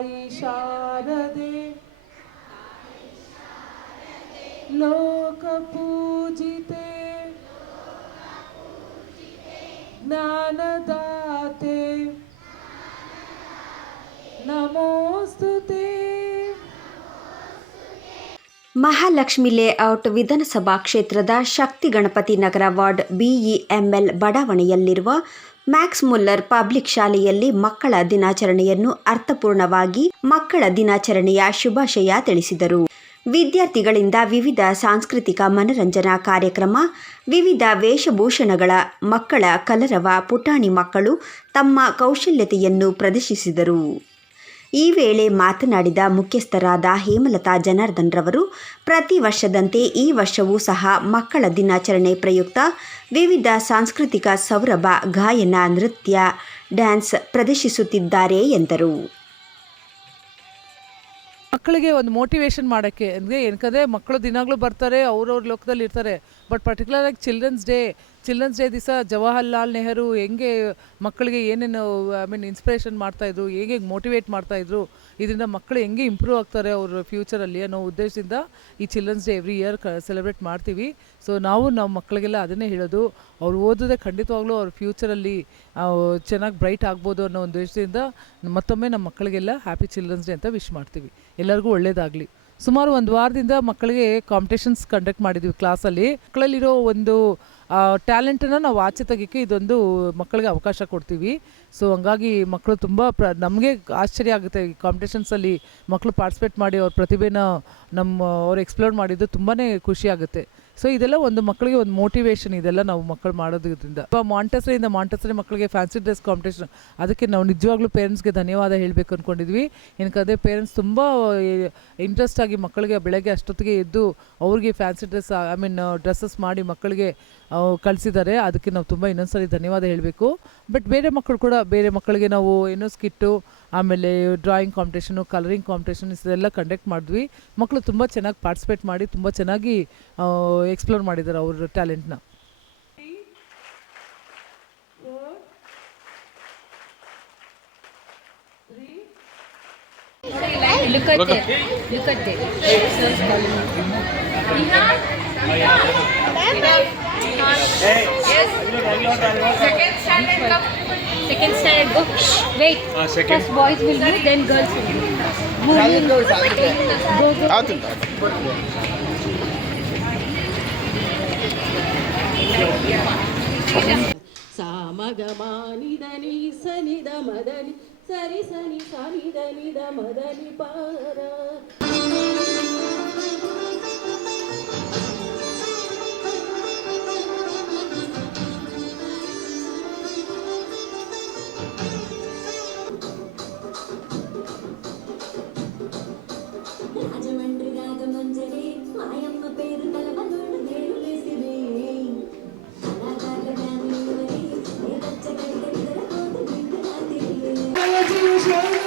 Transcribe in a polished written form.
ತಾಯಿ ಶಾರದೆ ಲೋಕ ಪೂಜಿತೆ ಜ್ಞಾನದಾತೆ ನಮೋಸ್ತುತೆ. ಮಹಾಲಕ್ಷ್ಮಿ ಲೇಔಟ್ ವಿಧಾನಸಭಾ ಕ್ಷೇತ್ರದ ಶಕ್ತಿ ಗಣಪತಿ ನಗರ ವಾರ್ಡ್ BEML ಬಡಾವಣೆಯಲ್ಲಿರುವ ಮ್ಯಾಕ್ಸ್ ಮುಲ್ಲರ್ ಪಬ್ಲಿಕ್ ಶಾಲೆಯಲ್ಲಿ ಮಕ್ಕಳ ದಿನಾಚರಣೆಯನ್ನು ಅರ್ಥಪೂರ್ಣವಾಗಿ ಮಕ್ಕಳ ದಿನಾಚರಣೆಯ ಶುಭಾಶಯ ತಿಳಿಸಿದರು. ವಿದ್ಯಾರ್ಥಿಗಳಿಂದ ವಿವಿಧ ಸಾಂಸ್ಕೃತಿಕ ಮನರಂಜನಾ ಕಾರ್ಯಕ್ರಮ, ವಿವಿಧ ವೇಷಭೂಷಣಗಳ ಮಕ್ಕಳ ಕಲರವ ಪುಟಾಣಿ ಮಕ್ಕಳು ತಮ್ಮ ಕೌಶಲ್ಯತೆಯನ್ನು ಪ್ರದರ್ಶಿಸಿದರು. ಈ ವೇಳೆ ಮಾತನಾಡಿದ ಮುಖ್ಯಸ್ಥರಾದ ಹೇಮಲತಾ ಜನಾರ್ದನ್ ರವರು, ಪ್ರತಿ ವರ್ಷದಂತೆ ಈ ವರ್ಷವೂ ಸಹ ಮಕ್ಕಳ ದಿನಾಚರಣೆ ಪ್ರಯುಕ್ತ ವಿವಿಧ ಸಾಂಸ್ಕೃತಿಕ ಸೌರಭ, ಗಾಯನ, ನೃತ್ಯ, ಡ್ಯಾನ್ಸ್ ಪ್ರದರ್ಶಿಸುತ್ತಿದ್ದಾರೆ ಎಂದರು. ಮಕ್ಕಳಿಗೆ ಒಂದು ಮೋಟಿವೇಶನ್ ಮಾಡೋಕ್ಕೆ ಅಂದರೆ ಏನಕ್ಕಂದರೆ ಮಕ್ಕಳು ದಿನಾಗಲೂ ಬರ್ತಾರೆ, ಅವ್ರವ್ರ ಲೋಕದಲ್ಲಿ ಇರ್ತಾರೆ. ಬಟ್ ಪರ್ಟಿಕ್ಯುಲರಾಗಿ ಚಿಲ್ಡ್ರನ್ಸ್ ಡೇ ದಿವಸ ಜವಾಹರ್ಲಾಲ್ ನೆಹರು ಹೆಂಗೆ ಮಕ್ಕಳಿಗೆ ಏನೇನು ಇನ್ಸ್ಪಿರೇಷನ್ ಮಾಡ್ತಾಯಿದ್ರು, ಹೇಗೆ ಮೋಟಿವೇಟ್ ಮಾಡ್ತಾಯಿದ್ರು, ಇದರಿಂದ ಮಕ್ಕಳು ಹೆಂಗೆ ಇಂಪ್ರೂವ್ ಆಗ್ತಾರೆ ಅವ್ರ ಫ್ಯೂಚರಲ್ಲಿ ಅನ್ನೋ ಉದ್ದೇಶದಿಂದ ಈ children's day every year celebrate ಮಾಡ್ತೀವಿ. ಸೊ ನಾವು ನಮ್ಮ ಮಕ್ಕಳಿಗೆಲ್ಲ ಅದನ್ನೇ ಹೇಳೋದು, ಅವ್ರು ಓದಿದ್ರೆ ಖಂಡಿತವಾಗ್ಲೂ ಅವ್ರ ಫ್ಯೂಚರಲ್ಲಿ ಚೆನ್ನಾಗಿ ಬ್ರೈಟ್ ಆಗ್ಬೋದು ಅನ್ನೋ ಒಂದು ಉದ್ದೇಶದಿಂದ ಮತ್ತೊಮ್ಮೆ ನಮ್ಮ ಮಕ್ಕಳಿಗೆಲ್ಲ ಹ್ಯಾಪಿ ಚಿಲ್ಡ್ರನ್ಸ್ ಡೇ ಅಂತ ವಿಶ್ ಮಾಡ್ತೀವಿ. ಎಲ್ಲರಿಗೂ ಒಳ್ಳೆಯದಾಗಲಿ. ಸುಮಾರು ಒಂದು ವಾರದಿಂದ ಮಕ್ಕಳಿಗೆ ಕಾಂಪಿಟೇಷನ್ಸ್ ಕಂಡಕ್ಟ್ ಮಾಡಿದ್ವಿ ಕ್ಲಾಸಲ್ಲಿ. ಮಕ್ಕಳಲ್ಲಿರೋ ಒಂದು ಟ್ಯಾಲೆಂಟನ್ನು ನಾವು ಆಚೆ ತೆಗಿಯೋಕ್ಕೆ ಇದೊಂದು ಮಕ್ಕಳಿಗೆ ಅವಕಾಶ ಕೊಡ್ತೀವಿ. ಸೊ ಹಂಗಾಗಿ ಮಕ್ಕಳು ತುಂಬ ನಮಗೆ ಆಶ್ಚರ್ಯ ಆಗುತ್ತೆ, ಈ ಕಾಂಪಿಟೇಷನ್ಸಲ್ಲಿ ಮಕ್ಕಳು ಪಾರ್ಟಿಸಿಪೇಟ್ ಮಾಡಿ ಅವ್ರ ಪ್ರತಿಭೆನ ಅವ್ರು ಎಕ್ಸ್ಪ್ಲೋರ್ ಮಾಡಿದ್ದು ತುಂಬಾ ಖುಷಿ ಆಗುತ್ತೆ. ಸೊ ಇದೆಲ್ಲ ಒಂದು ಮಕ್ಕಳಿಗೆ ಒಂದು ಮೋಟಿವೇಶನ್, ಇದೆಲ್ಲ ನಾವು ಮಕ್ಕಳು ಮಾಡೋದ್ರಿಂದ. ಮಾಂಟೆಸರಿ ಮಕ್ಕಳಿಗೆ ಫ್ಯಾನ್ಸಿ ಡ್ರೆಸ್ ಕಾಂಪಿಟೇಷನ್, ಅದಕ್ಕೆ ನಾವು ನಿಜವಾಗ್ಲೂ ಪೇರೆಂಟ್ಸ್ಗೆ ಧನ್ಯವಾದ ಹೇಳಬೇಕು ಅಂದ್ಕೊಂಡಿದ್ವಿ. ಏನಕ್ಕಂದರೆ ಪೇರೆಂಟ್ಸ್ ತುಂಬ ಇಂಟ್ರೆಸ್ಟ್ ಆಗಿ ಮಕ್ಕಳಿಗೆ ಬೆಳಗ್ಗೆ ಅಷ್ಟೊತ್ತಿಗೆ ಎದ್ದು ಅವ್ರಿಗೆ ಫ್ಯಾನ್ಸಿ ಡ್ರೆಸ್ಸಸ್ ಮಾಡಿ ಮಕ್ಕಳಿಗೆ ಕಳಿಸಿದ್ದಾರೆ. ಅದಕ್ಕೆ ನಾವು ತುಂಬ ಇನ್ನೊಂದ್ಸರಿ ಧನ್ಯವಾದ ಹೇಳಬೇಕು. ಬಟ್ ಬೇರೆ ಮಕ್ಕಳಿಗೆ ನಾವು ಏನೋ ಸ್ಕಿಟ್ಟು, ಆಮೇಲೆ ಡ್ರಾಯಿಂಗ್ ಕಾಂಪಿಟೇಷನು, ಕಲರಿಂಗ್ ಕಾಂಪಿಟೇಷನ್ ಇದೆಲ್ಲ ಕಂಡಕ್ಟ್ ಮಾಡಿದ್ವಿ. ಮಕ್ಕಳು ತುಂಬ ಚೆನ್ನಾಗಿ ಪಾರ್ಟಿಸಿಪೇಟ್ ಮಾಡಿ ತುಂಬ ಚೆನ್ನಾಗಿ ಎಕ್ಸ್ಪ್ಲೋರ್ ಮಾಡಿದ್ದಾರೆ ಅವ್ರ ಟ್ಯಾಲೆಂಟ್ನ. Second standard go. Wait. First boys will do, then girls will do. ಸಾಮಗಮಾನಿದನಿ ಸನಿದ Madani ಸರಿ ಸನಿ ಸನಿದ ನಿದ ಮದನಿ ಪಾರ. రాజమండ్రిగాగ మంజరే మాయమ్మ పేరు తలమగోడు వేరు వేసిరే అలాగాగ ఫ్యామిలీ వరే ఏ వచ్చ గడిగ నిద్ర పోదు నిద్ర రాత్రి